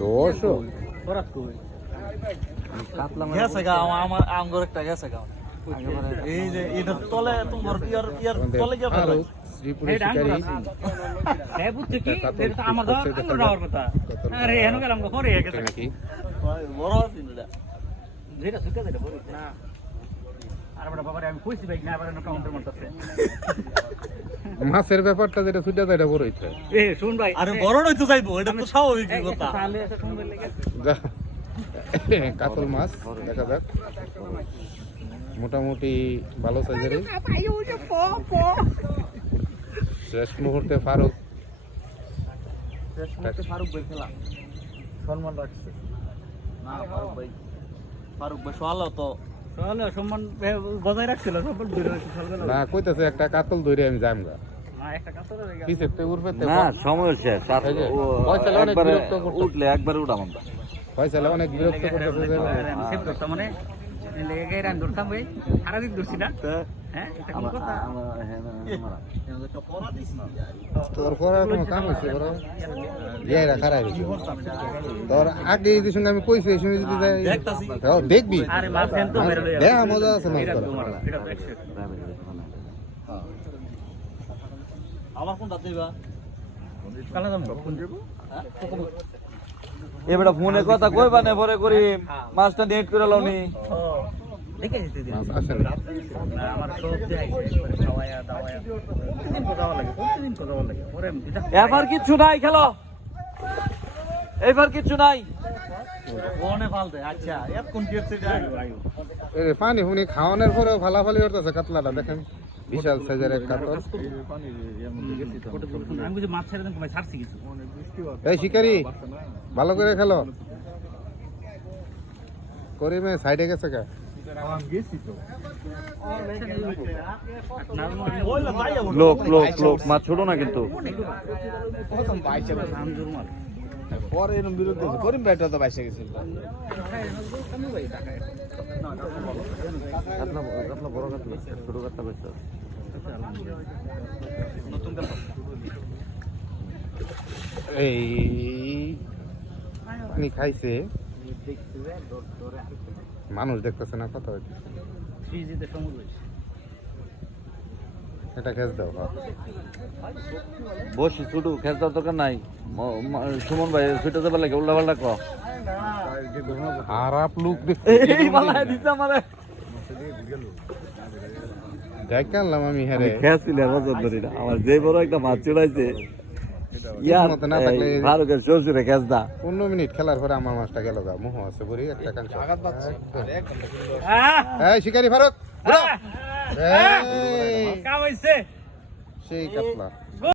200 খরচ কই কাতলা গেছে গা আমার আমগর একটা গেছে গা এই যে এটা তলে তোমার ইয়ার তলে গিয়ে ফেলে শ্রীপুরের শিকারী হ্যাঁ বুঝতে কি এটা আমার দাও আঙ্গুর রাওয়ার কথা আরে এনো গেলাম ঘরে গেছে নাকি বড় আছে না যেটা সুকা দেটা বড় না আর বড় বাবারে আমি কইছি ভাই না আবার কাউন্টার মারতেছে মাছের ব্যাপারটা যেটা সুজা এটা বড় হইছে এ শুন ভাই আরে বড় হইতো যাইবো এটা তো স্বাভাবিক কথা তাহলে এটা শুনবে লাগে কাতল মাছ দেখা যাক মোটামুটি ভালো সাইজেরই শেষ মুহূর্তে ফারুক ভাই খেলা সম্মান রাখছে না ফারুক ভাই সোয়ালো তো সোয়ালো সম্মান বজায় রাখছিল সব দূরে হইছে না কইতাছে একটা কাতল ধরে আমি যাম গা না একটা কাতর হয়ে গেল পিছেতে উড়বে না সময় শেষ আর একবারে উঠলে একবারে উঠাম আমরা ফয়সালা অনেক বিরক্ত করতেছে যে আমি সেভ করতাম মানে লেগে গেই রান ধরতাম ভাই সারা দিন ধরছি না হ্যাঁ এটা কোন কথা তোর করার কোনো কাম হইছে বড় ইয়াই রাখা রাখি তোর আগে এই সঙ্গে আমি কইছি এই সময় যদি যাই দেখতাছি দেখবি আরে মাছ দেন তো মেরে লইয়া দেখা মজা আছে মাছ এটা ধরা। এটা তো একশো আমার কোন দাঁত দিবা কালা দাম কোন দেব এবারে ফোনে কথা কইবা না পরে করি মাছটা নেট করে লাউনি দেখে যেতে দিন মাছ আসে না না আমার সব দেয় খাওয়ায়া দাওয়ায়া প্রতিদিন কথা লাগে প্রতিদিন কথা লাগে পরে আমি দিতা এবার কিচ্ছু নাই খেলো এবার কিচ্ছু নাই কোনে ফালতে আচ্ছা এক কোন দিয়েছে যাই আয়ো এই পানি হুনি খাওয়ানোর পরেও ফালাফালি করতেছে কাতলাটা দেখেন বিশাল সাইজের এক কাতল আমি বুঝি মাছ ছেড়ে দেন ভাই ছাড়ছি কিছু এই শিকারি ভালো করে খেলো করিমে সাইডে গেছে কা লোক লোক লোক মাছ ছোট না কিন্তু পরে এরকম বিরুদ্ধে করিম ভাইটা তো বাইসে গেছিল কাতলা কাতলা বড় কাতলা ছোট কাতলা বেশ এই পানি খাইছে মানুষ দেখতেছে না কত হয়েছে ফ্রিজেতে সমুদ্র এটা খেস দাও বসি ছোট খেলতে দরকার নাই সুমন ভাই ছুটে যাবে লাগে উল্টা পাল্টা ক খারাপ লুক এই বালায় দিছে আমারে দেখে আনলাম আমি হ্যাঁ রে খেয়েছিলাম বছর ধরে না আমার যে বড় একটা মাছ চড়াইছে ইয়ার মতো না থাকলে ফারুকের শ্বশুরে খেস দা 15 মিনিট খেলার পরে আমার মাছটা গেল গা মোহ আছে বড়ি একটা কাঞ্চা আঘাত পাচ্ছে এই শিকারি ফারুক এই কাম হইছে সেই কাতলা